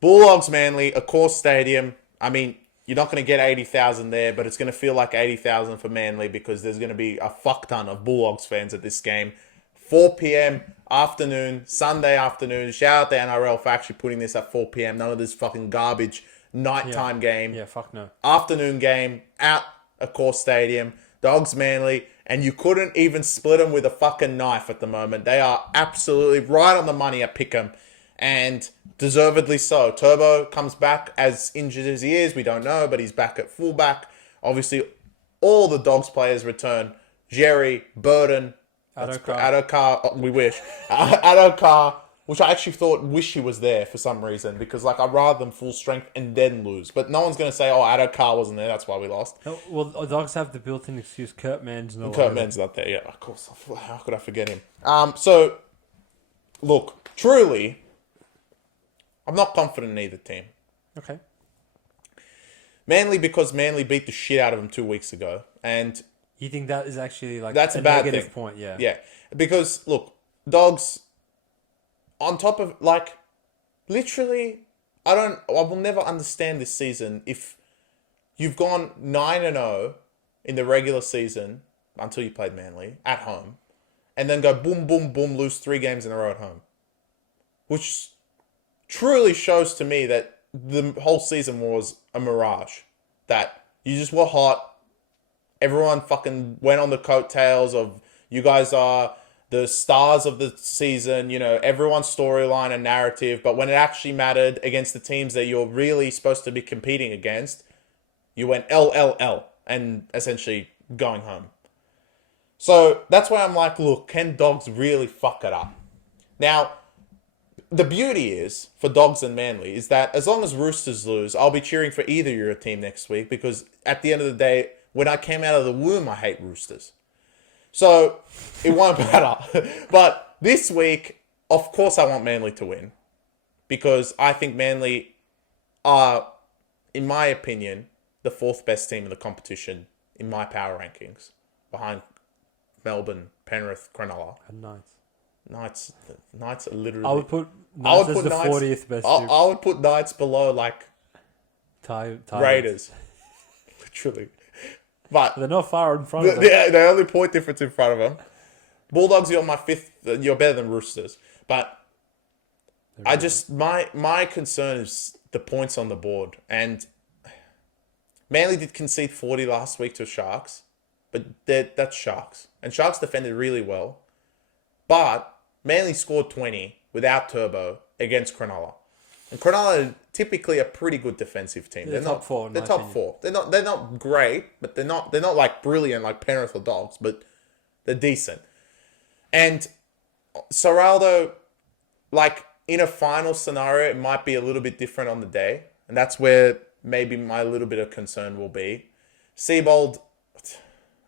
Bulldogs Manly, Accor Stadium. I mean, you're not going to get 80,000 there, but it's going to feel like 80,000 for Manly because there's going to be a fuck ton of Bulldogs fans at this game. 4 p.m. afternoon, Sunday afternoon. Shout out to NRL for actually putting this at 4 p.m. None of this fucking garbage nighttime game. Yeah, fuck no. Afternoon game at Accor Stadium. Dogs Manly, and you couldn't even split them with a fucking knife at the moment. They are absolutely right on the money at Pick'em, and deservedly so. Turbo comes back as injured as he is. We don't know, but he's back at fullback. Obviously, all the Dogs players return. Jerry, Burden, Adokar, we wish. Adokar, which I actually wish he was there for some reason, because I'd rather them full strength and then lose. But no one's going to say, Adokar wasn't there, that's why we lost. Well, the Dogs have the built-in excuse, Kurt Mann's not there. Kurt Mann's not there, yeah, of course. How could I forget him? So, look, truly, I'm not confident in either team. Okay. Mainly because Manly beat the shit out of them 2 weeks ago. And you think that is actually that's a bad negative thing. Point, yeah. Yeah. Because, look, Dogs, on top of, literally, I will never understand this season if you've gone 9-0 in the regular season until you played Manly at home, and then go boom, boom, boom, lose 3 games in a row at home. Which truly shows to me that the whole season was a mirage. That you just were hot. Everyone fucking went on the coattails of, you guys are the stars of the season, everyone's storyline and narrative. But when it actually mattered against the teams that you're really supposed to be competing against, you went LLL and essentially going home. So that's why I'm like, look, can Dogs really fuck it up? Now, the beauty is, for Dogs and Manly, is that as long as Roosters lose, I'll be cheering for either your team next week, because at the end of the day, when I came out of the womb, I hate Roosters. So, it won't matter. But this week, of course I want Manly to win, because I think Manly are, in my opinion, the 4th best team in the competition in my power rankings, behind Melbourne, Penrith, Cronulla. And Knights are literally... I would put Knights as the 40th best team. I would put Knights below, Raiders. Literally. But they're not far in front of them. The only point difference in front of them. Bulldogs, you're my 5th... You're better than Roosters. But my concern is the points on the board. And Manly did concede 40 last week to Sharks. But that's Sharks. And Sharks defended really well. But Manly scored 20 without Turbo against Cronulla. And Cronulla are typically a pretty good defensive team. They're top 4. They're top 4. They're not great, but they're not brilliant like Penrith or Dogs, but they're decent. And Serraldo, in a final scenario, it might be a little bit different on the day. And that's where maybe my little bit of concern will be. Seabold,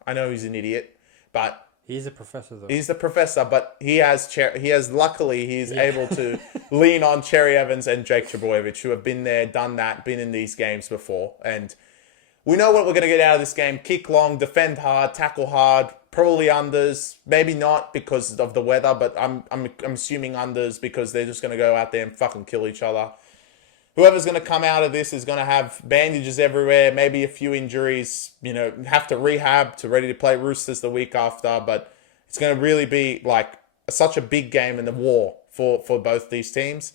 I know he's an idiot, but... He's a professor, though. He's the professor, but luckily, he's able to lean on Cherry Evans and Jake Trbojevic, who have been there, done that, been in these games before. And we know what we're going to get out of this game. Kick long, defend hard, tackle hard, probably unders. Maybe not because of the weather, but I'm assuming unders because they're just going to go out there and fucking kill each other. Whoever's going to come out of this is going to have bandages everywhere, maybe a few injuries, have to rehab to ready to play Roosters the week after. But it's going to really be such a big game in the war for both these teams.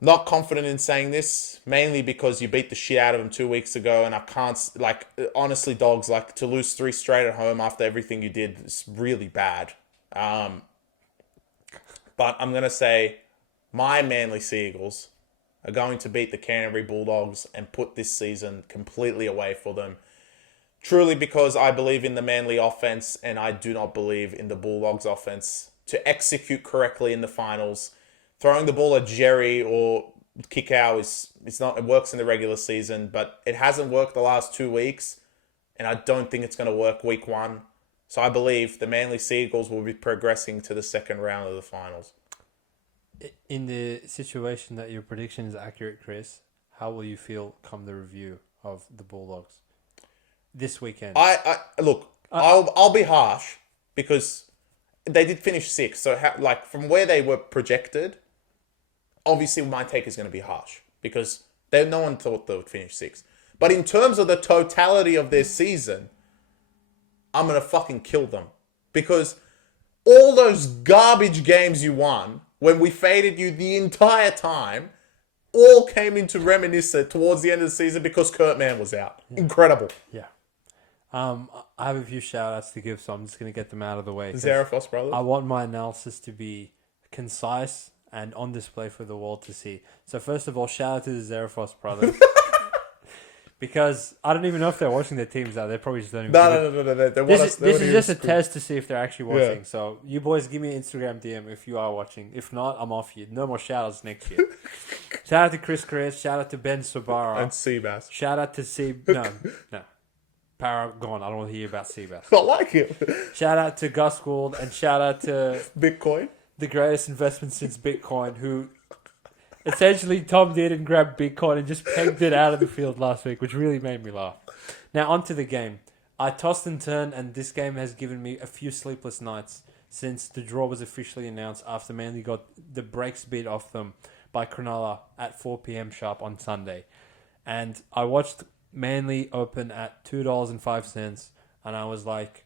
Not confident in saying this, mainly because you beat the shit out of them 2 weeks ago. And I can't, honestly, Dogs, to lose 3 straight at home after everything you did is really bad. But I'm going to say my Manly Seagulls are going to beat the Canterbury Bulldogs and put this season completely away for them. Truly because I believe in the Manly offense and I do not believe in the Bulldogs offense to execute correctly in the finals. Throwing the ball at Jerry or Kikau it works in the regular season, but it hasn't worked the last 2 weeks, and I don't think it's going to work week 1. So I believe the Manly Seagulls will be progressing to the second round of the finals. In the situation that your prediction is accurate, Chris, how will you feel come the review of the Bulldogs this weekend? I'll be harsh because they did finish 6th. So from where they were projected, obviously my take is going to be harsh because no one thought they would finish 6th. But in terms of the totality of their season, I'm going to fucking kill them because all those garbage games you won when we faded you the entire time, all came into reminiscent towards the end of the season because Kurt Mann was out. Incredible. Yeah. I have a few shout outs to give, so I'm just going to get them out of the way. Zarafos brothers. I want my analysis to be concise and on display for the world to see. So first of all, shout out to the Zarafos brothers. Because I don't even know if they're watching their teams out. They probably just don't even. No. This is just a test to see if they're actually watching. Yeah. So you boys give me an Instagram DM if you are watching. If not, I'm off you. No more shout outs next year. Shout out to Chris. Shout out to Ben Sabara. And Seabass. Shout out to No. Paragon. I don't want to hear about Seabass. I like him. Shout out to Gus Gould and shout out to Bitcoin. The greatest investment since Bitcoin, who essentially Tom did and grabbed Bitcoin and just pegged it out of the field last week, which really made me laugh. Now, on to the game. I tossed and turned, and this game has given me a few sleepless nights since the draw was officially announced after Manly got the brakes beat off them by Cronulla at 4 p.m. sharp on Sunday. And I watched Manly open at $2.05, and I was like,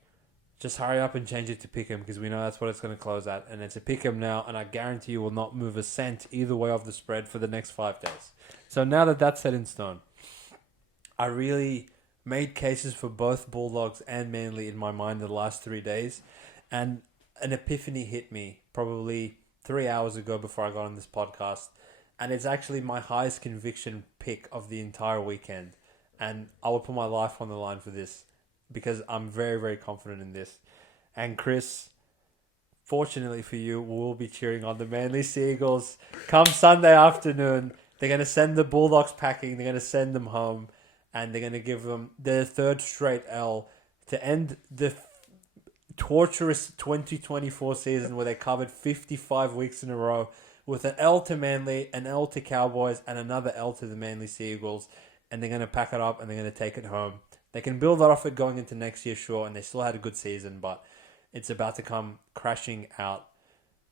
just hurry up and change it to pick'em because we know that's what it's going to close at. And it's a pick'em now, and I guarantee you will not move a cent either way of the spread for the next 5 days. So now that that's set in stone, I really made cases for both Bulldogs and Manly in my mind the last 3 days. And an epiphany hit me probably 3 hours ago before I got on this podcast. And it's actually my highest conviction pick of the entire weekend. And I will put my life on the line for this, because I'm very, very confident in this. And Chris, fortunately for you, we'll be cheering on the Manly Seagulls come Sunday afternoon. They're going to send the Bulldogs packing. They're going to send them home. And they're going to give them their third straight L to end the torturous 2024 season where they covered 55 weeks in a row with an L to Manly, an L to Cowboys, and another L to the Manly Seagulls. And they're going to pack it up and they're going to take it home. They can build that off it going into next year, sure, and they still had a good season, but it's about to come crashing out.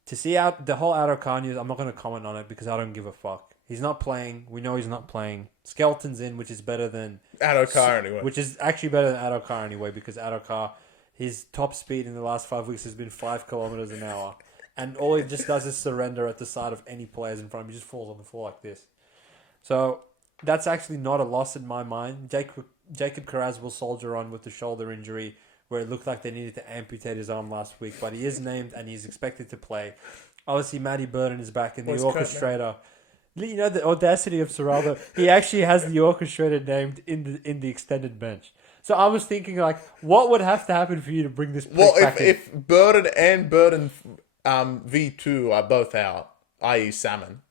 To see out the whole Addo news, I'm not going to comment on it because I don't give a fuck. He's not playing. We know he's not playing. Skelton's in, which is better than Addo anyway. Which is actually better than Addo anyway, because Addo, his top speed in the last 5 weeks has been 5 kilometers an hour, and all he just does is surrender at the side of any players in front of him. He just falls on the floor like this. So that's actually not a loss in my mind. Jacob Carraz will soldier on with the shoulder injury where it looked like they needed to amputate his arm last week, but he is named and he's expected to play. Obviously, Matty Burton is back in the orchestrator. You know, the audacity of Serraldo. He actually has the orchestrator named in the extended bench. So I was thinking, like, what would have to happen for you to bring this back in? If Burton and Burton V2 are both out, i.e. Salmon,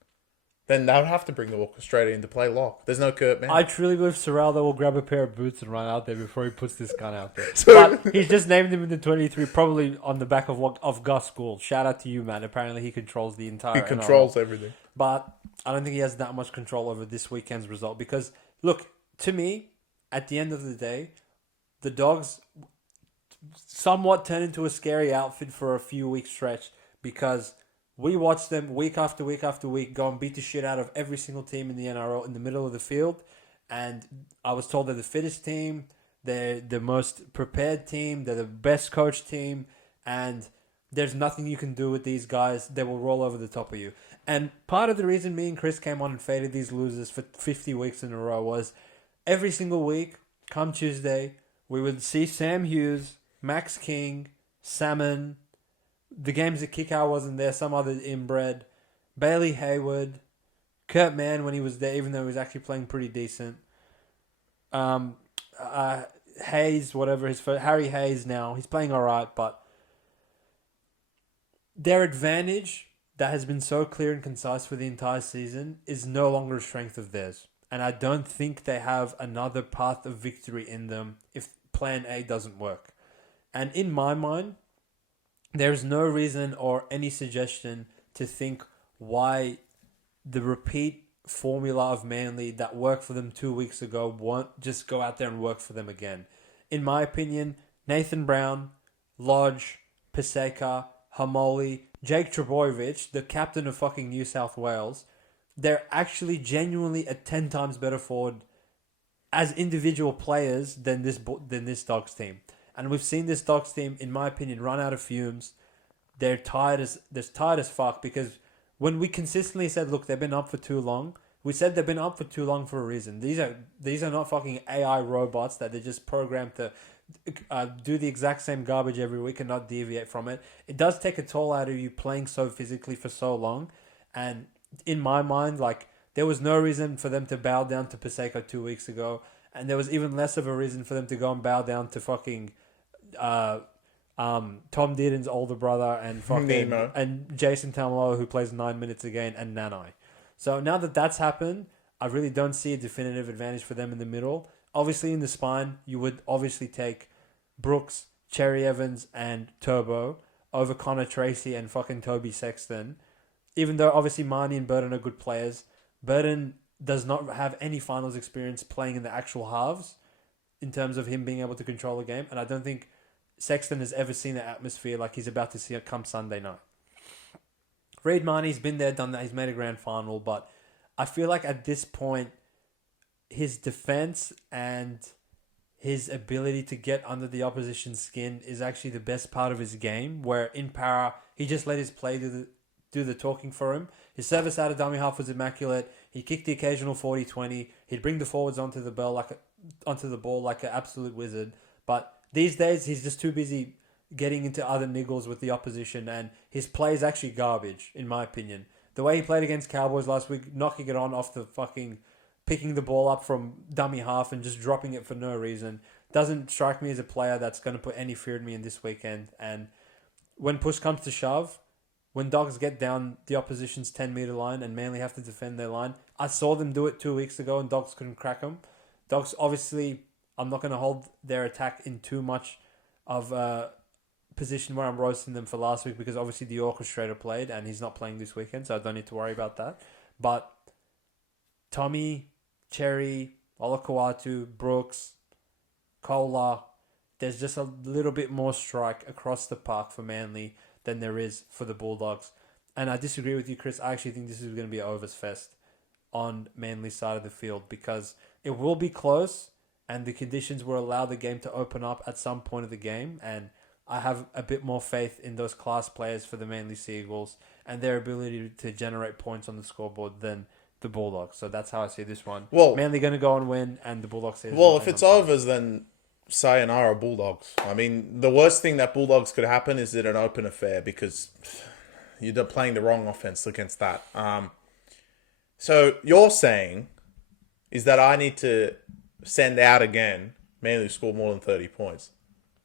then they would have to bring the orchestrator in to play lock. There's no Kurt, man. I truly believe Serraldo will grab a pair of boots and run out there before he puts this gun out there. But he's just named him in the 23, probably on the back of Gus Gould. Shout out to you, man. Apparently he controls the entire He controls everything. But I don't think he has that much control over this weekend's result because, look, to me, at the end of the day, the Dogs somewhat turned into a scary outfit for a few weeks stretch because we watched them week after week after week go and beat the shit out of every single team in the NRL in the middle of the field. And I was told they're the fittest team, they're the most prepared team, they're the best coached team, and there's nothing you can do with these guys. They will roll over the top of you. And part of the reason me and Chris came on and faded these losers for 50 weeks in a row was every single week, come Tuesday, we would see Sam Hughes, Max King, Salmon, the games that Kikau wasn't there, some other inbred, Bailey Hayward, Kurt Mann when he was there, even though he was actually playing pretty decent. Hayes, whatever his first, Harry Hayes now, he's playing all right, but their advantage that has been so clear and concise for the entire season is no longer a strength of theirs. And I don't think they have another path of victory in them if plan A doesn't work. And in my mind, there's no reason or any suggestion to think why the repeat formula of Manly that worked for them 2 weeks ago won't just go out there and work for them again. In my opinion, Nathan Brown, Lodge, Paseka, Hamoli, Jake Trbojevic, the captain of fucking New South Wales, they're actually genuinely a 10 times better forward as individual players than this Dogs team. And we've seen this Dogs team, in my opinion, run out of fumes. They're tired as fuck because when we consistently said, look, they've been up for too long, we said they've been up for too long for a reason. These are not fucking AI robots that they're just programmed to do the exact same garbage every week and not deviate from it. It does take a toll out of you playing so physically for so long. And in my mind, like, there was no reason for them to bow down to Paseka 2 weeks ago. And there was even less of a reason for them to go and bow down to fucking Tom Dearden's older brother and fucking Nemo. and Jason Tamalo, who plays 9 minutes again, and Nanai. So now that that's happened, I really don't see a definitive advantage for them in the middle. Obviously, in the spine, you would obviously take Brooks, Cherry Evans, and Turbo over Connor Tracy and fucking Toby Sexton. Even though obviously Marnie and Burton are good players, Burton does not have any finals experience playing in the actual halves in terms of him being able to control a game. And I don't think Sexton has ever seen the atmosphere like he's about to see it come Sunday night. Reid Marnie's been there, done that. He's made a grand final. But I feel like at this point, his defense and his ability to get under the opposition's skin is actually the best part of his game, where in para, he just let his play do the talking for him. His service out of dummy half was immaculate. He kicked the occasional 40-20. He'd bring the forwards onto the ball like an absolute wizard. But these days, he's just too busy getting into other niggles with the opposition, and his play is actually garbage, in my opinion. The way he played against Cowboys last week, knocking it on off the fucking, picking the ball up from dummy half and just dropping it for no reason, doesn't strike me as a player that's going to put any fear in me in this weekend. And when push comes to shove, when Dogs get down the opposition's 10-metre line and Manly have to defend their line, I saw them do it 2 weeks ago and Dogs couldn't crack them. Dogs, obviously, I'm not going to hold their attack in too much of a position where I'm roasting them for last week, because obviously the orchestrator played and he's not playing this weekend, so I don't need to worry about that. But Tommy, Cherry, Olakawatu, Brooks, Kola, there's just a little bit more strike across the park for Manly than there is for the Bulldogs. And I disagree with you, Chris. I actually think this is going to be an overs fest on Manly's side of the field, because it will be close and the conditions will allow the game to open up at some point of the game. And I have a bit more faith in those class players for the Manly Seagulls and their ability to generate points on the scoreboard than the Bulldogs. So that's how I see this one. Well, Manly going to go and win, and the Bulldogs... Well, if it's overs, then sayonara Bulldogs. I mean, the worst thing that Bulldogs could happen is that an open affair, because you're playing the wrong offense against that. So you're saying is that I need to send out again Manly score more than 30 points,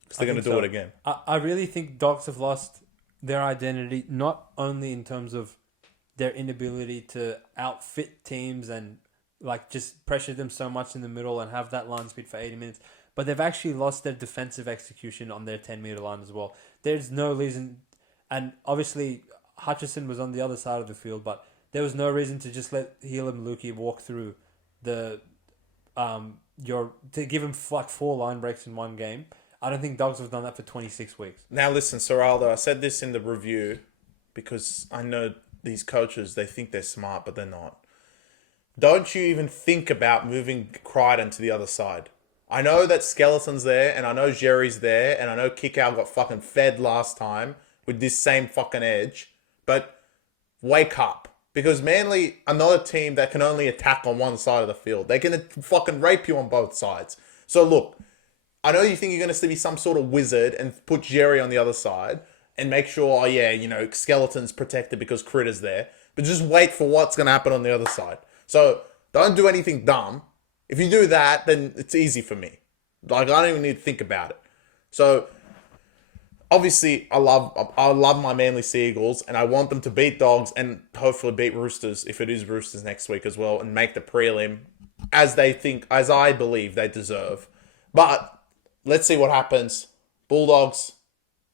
because they're going to do it again. I really think Dogs have lost their identity, not only in terms of their inability to outfit teams and like just pressure them so much in the middle and have that line speed for 80 minutes, but they've actually lost their defensive execution on their 10-metre line as well. There's no reason, and obviously Hutchison was on the other side of the field, but there was no reason to just let Helam Lukey walk through the to give him like 4 line breaks in one game. I don't think Dogs have done that for 26 weeks. Now listen, Seraldo, I said this in the review because I know these coaches, they think they're smart, but they're not. Don't you even think about moving Crichton to the other side. I know that Skeleton's there, and I know Jerry's there, and I know Kickout got fucking fed last time with this same fucking edge, but wake up. Because Manly are not a team that can only attack on one side of the field. They're going to fucking rape you on both sides. So look, I know you think you're going to be some sort of wizard and put Jerry on the other side and make sure, oh yeah, you know, Skeleton's protected because Critter's there. But just wait for what's going to happen on the other side. So don't do anything dumb. If you do that, then it's easy for me. Like, I don't even need to think about it. So obviously, I love my Manly Seagulls, and I want them to beat Dogs and hopefully beat Roosters, if it is Roosters next week as well, and make the prelim as I believe they deserve. But let's see what happens. Bulldogs,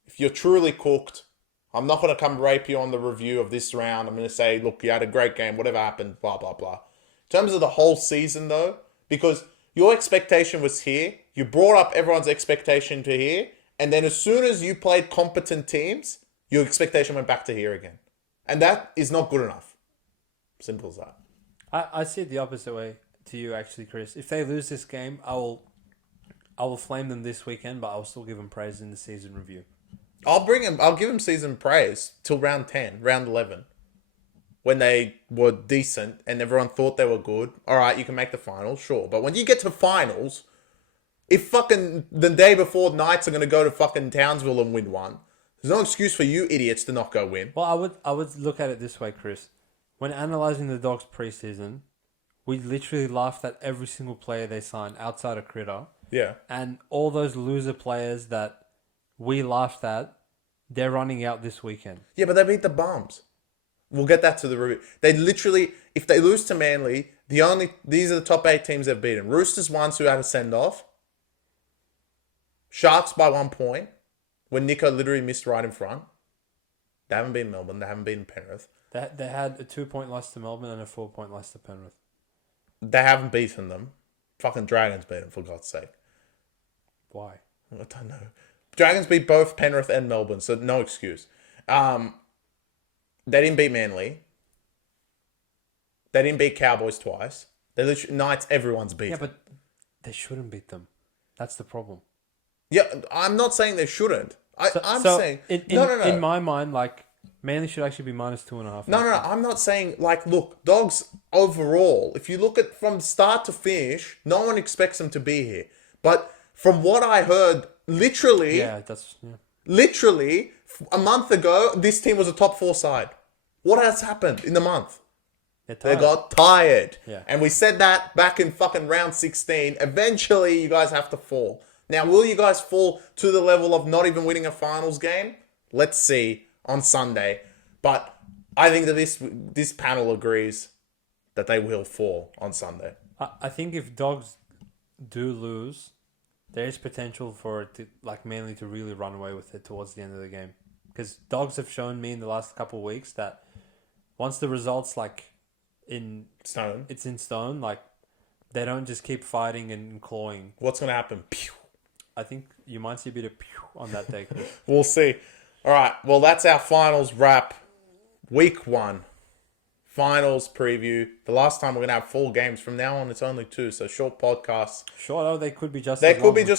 if you're truly cooked, I'm not going to come rape you on the review of this round. I'm going to say, look, you had a great game, whatever happened, blah, blah, blah. In terms of the whole season, though, because your expectation was here, you brought up everyone's expectation to here, and then as soon as you played competent teams, your expectation went back to here again. And that is not good enough. Simple as that. I see it the opposite way to you, actually, Chris. If they lose this game, I will flame them this weekend, but I'll still give them praise in the season review. I'll give them season praise till round 10, round 11. When they were decent and everyone thought they were good. All right, you can make the finals, sure. But when you get to finals, If fucking the day before Knights are going to go to fucking Townsville and win one, there's no excuse for you idiots to not go win. Well, I would look at it this way, Chris. When analysing the Dogs preseason, we literally laughed at every single player they signed outside of Critter. Yeah. And all those loser players that we laughed at, they're running out this weekend. Yeah, but they beat the Bums. We'll get that to the review. They literally, if they lose to Manly, these are the top 8 teams they've beaten. Roosters once who had a send-off. Sharks by 1 point, when Nico literally missed right in front. They haven't beaten Melbourne. They haven't beaten Penrith. They had a 2-point loss to Melbourne and a 4-point loss to Penrith. They haven't beaten them. Fucking Dragons beat them, for God's sake. Why? I don't know. Dragons beat both Penrith and Melbourne, so no excuse. They didn't beat Manly. They didn't beat Cowboys twice. They literally Knights, everyone's beat. Yeah, but they shouldn't beat them. That's the problem. Yeah, I'm not saying they shouldn't. I'm saying no. In my mind, like Manly should actually be minus 2.5. No. I'm not saying like look, Dogs overall. If you look at from start to finish, no one expects them to be here. But from what I heard, literally a month ago, this team was a top 4 side. What has happened in the month? They got tired. Yeah. And we said that back in fucking round 16. Eventually, you guys have to fall. Now, will you guys fall to the level of not even winning a finals game? Let's see on Sunday. But I think that this panel agrees that they will fall on Sunday. I think if Dogs do lose, there is potential for it to, like Manly to really run away with it towards the end of the game. Because Dogs have shown me in the last couple of weeks that once the results it's in stone, like they don't just keep fighting and clawing. What's going to happen? Pew. I think you might see a bit of pew on that day, Chris. We'll see. All right. Well, that's our finals wrap. Week 1. Finals preview. The last time we're going to have 4 games. From now on, it's only 2. So short podcasts. Sure, though, they could be just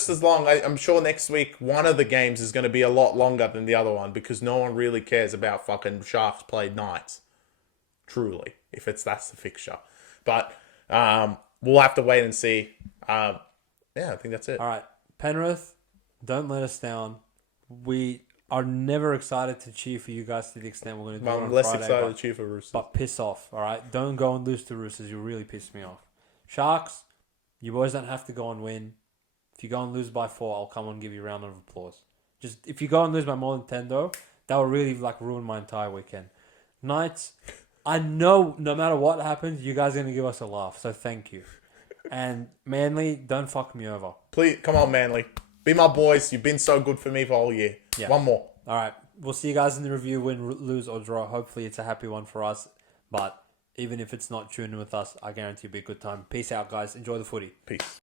as long. I'm sure next week, one of the games is going to be a lot longer than the other one because no one really cares about fucking Sharks play Knights. Truly. If that's the fixture. But we'll have to wait and see. I think that's it. All right. Penrith, don't let us down. We are never excited to cheer for you guys to the extent we're going to do it on Friday. I'm less excited to cheer for Roosters. But piss off, all right? Don't go and lose to Roosters. You really piss me off. Sharks, you boys don't have to go and win. If you go and lose by 4, I'll come and give you a round of applause. Just if you go and lose by more than 10, though, that will really ruin my entire weekend. Knights, I know no matter what happens, you guys are going to give us a laugh. So thank you. And Manly, don't fuck me over. Please, come on, Manly. Be my boys. You've been so good for me for a whole year. Yeah. One more. All right. We'll see you guys in the review, win, lose, or draw. Hopefully it's a happy one for us. But even if it's not, tune in with us. I guarantee it'll be a good time. Peace out, guys. Enjoy the footy. Peace.